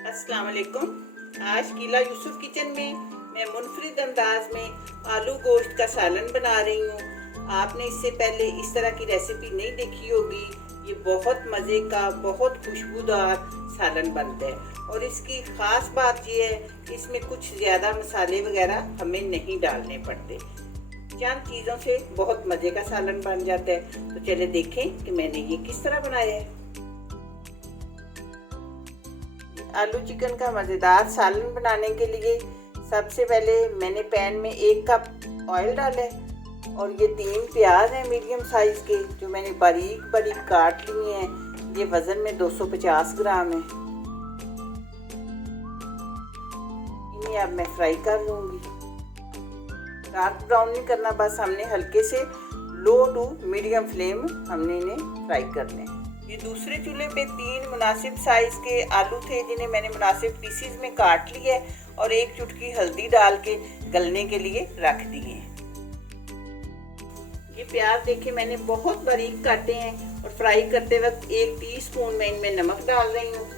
अस्सलाम वालेकुम। आज कीला यूसुफ किचन में मैं मुनफरिद अंदाज में आलू गोश्त का सालन बना रही हूँ। आपने इससे पहले इस तरह की रेसिपी नहीं देखी होगी। ये बहुत मज़े का, बहुत खुशबूदार सालन बनता है और इसकी ख़ास बात ये है कि इसमें कुछ ज़्यादा मसाले वगैरह हमें नहीं डालने पड़ते। चंद चीज़ों से बहुत मज़े का सालन बन जाता है। तो चले देखें कि मैंने ये किस तरह बनाया है। आलू चिकन का मज़ेदार सालन बनाने के लिए सबसे पहले मैंने पैन में 1 कप ऑयल डाला है और ये 3 प्याज हैं मीडियम साइज़ के, जो मैंने बारीक बारीक काट लिए हैं। ये वज़न में 250 ग्राम है। इन्हें अब मैं फ्राई कर लूँगी। डार्क ब्राउन नहीं करना, बस हमने हल्के से लो टू मीडियम फ्लेम हमने इन्हें फ्राई करने हैं। ये दूसरे चूल्हे पे 3 मुनासिब साइज़ के आलू थे, जिन्हें मैंने मुनासिब पीसीज में काट लिया है और 1 चुटकी हल्दी डाल के गलने के लिए रख दिए हैं। ये प्याज देखिए मैंने बहुत बारीक काटे हैं और फ्राई करते वक्त 1 टीस्पून मैं इनमें नमक डाल रही हूँ।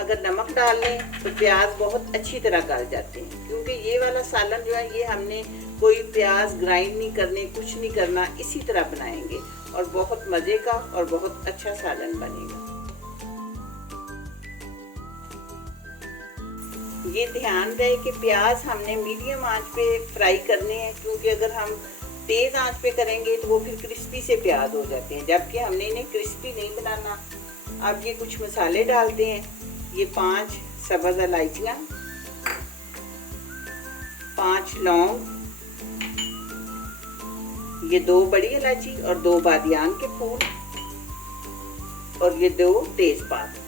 अगर नमक डाल लें तो प्याज बहुत अच्छी तरह गल जाते हैं, क्योंकि ये वाला सालन जो है ये हमने कोई प्याज ग्राइंड नहीं करने, कुछ नहीं करना, इसी तरह बनाएंगे और बहुत मज़े का और बहुत अच्छा सालन बनेगा। ये ध्यान रहे कि प्याज हमने मीडियम आंच पे फ्राई करने हैं, क्योंकि अगर हम तेज़ आंच पे करेंगे तो वो फिर क्रिस्पी से प्याज हो जाते हैं, जबकि हमने इन्हें क्रिस्पी नहीं बनाना। अब ये कुछ मसाले डालते हैं। ये 5 सब्ज़ इलायचियाँ, 5 लौंग, ये 2 बड़ी इलायची और 2 बादियान के फूल और ये 2 तेजपात।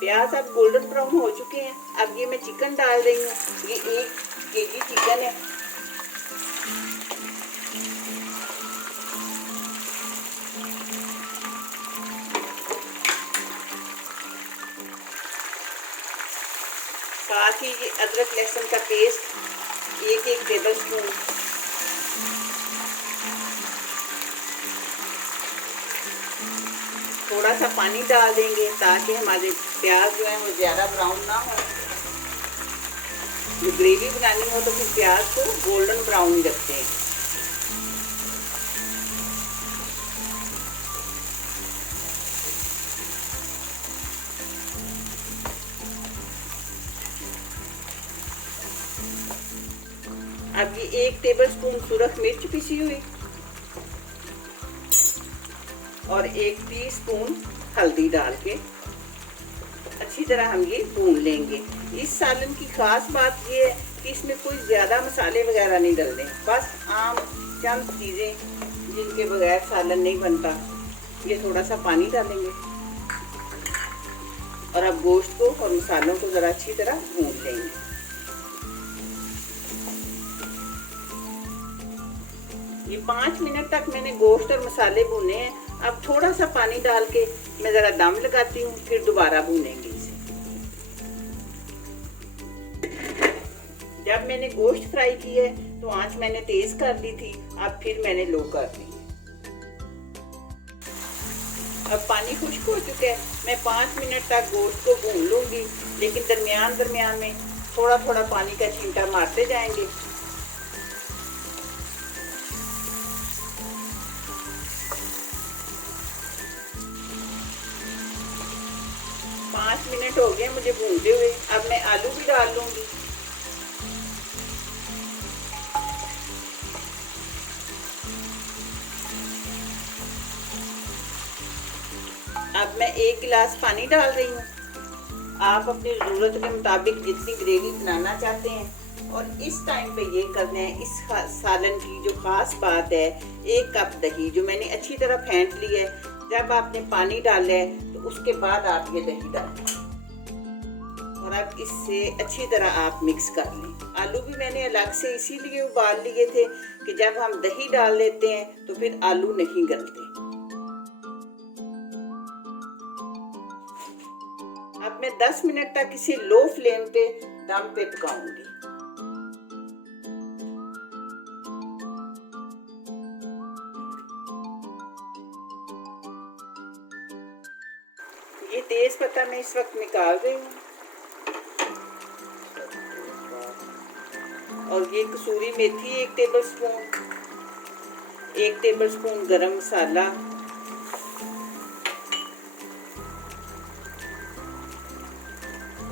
प्याज अब गोल्डन ब्राउन हो चुके हैं। अब ये मैं चिकन डाल रही हूँ। ये 1 केजी चिकन है। साथ ही ये अदरक लहसुन का पेस्ट 1 टेबल स्पून, थोड़ा सा पानी डाल देंगे ताकि हमारे प्याज जो है वो ज़्यादा ब्राउन ना हो। जो ग्रेवी बनानी हो तो फिर प्याज को गोल्डन ब्राउन ही रखते हैं। अब ये 1 टेबल स्पून सुरख मिर्च पिसी हुई और 1 टीस्पून हल्दी डाल के अच्छी तरह हम ये भून लेंगे। इस सालन की ख़ास बात ये है कि इसमें कोई ज़्यादा मसाले वगैरह नहीं डलने, बस आम चंद चीज़ें जिनके बगैर सालन नहीं बनता। ये थोड़ा सा पानी डालेंगे और अब गोश्त को और मसालों को ज़रा अच्छी तरह भून लेंगे। ये 5 मिनट तक मैंने गोश्त और मसाले भुने हैं। अब थोड़ा सा पानी डाल के मैं ज़रा दम लगाती हूँ, फिर दोबारा भूनेंगे इसे। जब मैंने गोश्त फ्राई किया है तो आंच मैंने तेज़ कर दी थी, अब फिर मैंने लो कर दी। अब पानी खुश्क हो चुका है। मैं 5 मिनट तक गोश्त को भून लूँगी, लेकिन दरमियान दरमियान में थोड़ा थोड़ा पानी का छींटा मारते जाएंगे। 5 मिनट हो गए मुझे भूनते हुए। अब मैं आलू भी डाल लूँगी। अब मैं 1 गिलास पानी डाल रही हूँ। आप अपनी ज़रूरत के मुताबिक जितनी ग्रेवी बनाना चाहते हैं। और इस टाइम पे ये करना है, इस सालन की जो ख़ास बात है, 1 कप दही जो मैंने अच्छी तरह फेंट ली है। जब आपने पानी डाला है तो उसके बाद आप ये दही डालें और अब इससे अच्छी तरह आप मिक्स कर लें। आलू भी मैंने अलग से इसीलिए उबाल लिए थे कि जब हम दही डाल लेते हैं तो फिर आलू नहीं गलते। अब मैं 10 मिनट तक इसे लो फ्लेम पे दम पे पकाऊंगी। ये तेज पत्ता मैं इस वक्त निकाल रही हूँ और ये कसूरी मेथी 1 टेबलस्पून, 1 टेबलस्पून गरम मसाला,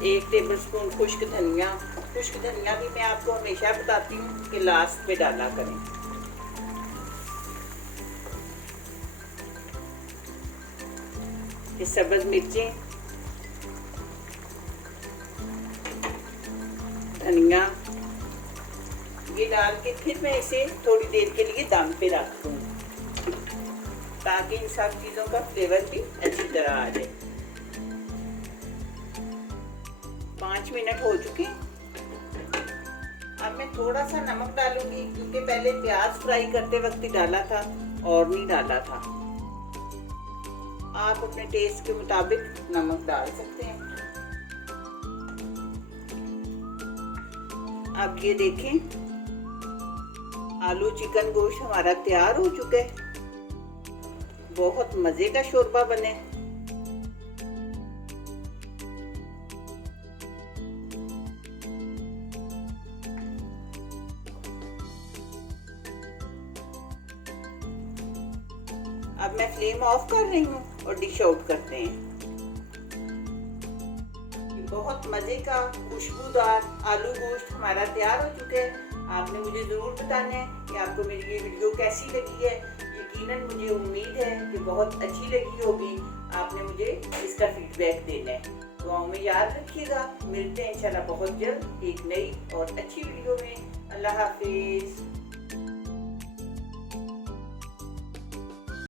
1 टेबलस्पून खुश्क धनिया। खुश्क धनिया भी मैं आपको हमेशा बताती हूँ कि लास्ट में डाला करें। ये सब्ज मिर्चें, धनिया, ये डाल के फिर मैं इसे थोड़ी देर के लिए दम पे रख दूँगी ताकि इन सब चीज़ों का फ्लेवर भी अच्छी तरह आ जाए। 5 मिनट हो चुके। अब मैं थोड़ा सा नमक डालूंगी क्योंकि पहले प्याज फ्राई करते वक्त ही डाला था और नहीं डाला था। आप अपने टेस्ट के मुताबिक नमक डाल सकते हैं। अब ये देखें, आलू चिकन गोश्त हमारा तैयार हो चुका है। बहुत मज़े का शोरबा बने। अब मैं फ्लेम ऑफ कर रही हूँ और डिश आउट करते हैं। बहुत मज़े का खुशबूदार आलू गोश्त हमारा तैयार हो चुका है। आपने मुझे ज़रूर बताना है कि आपको मेरी ये वीडियो कैसी लगी है। यकीनन मुझे उम्मीद है कि बहुत अच्छी लगी होगी। आपने मुझे इसका फीडबैक देना है। दुआओं में याद रखिएगा। मिलते हैं इंशाल्लाह बहुत जल्द एक नई और अच्छी वीडियो में। अल्लाह हाफिज़।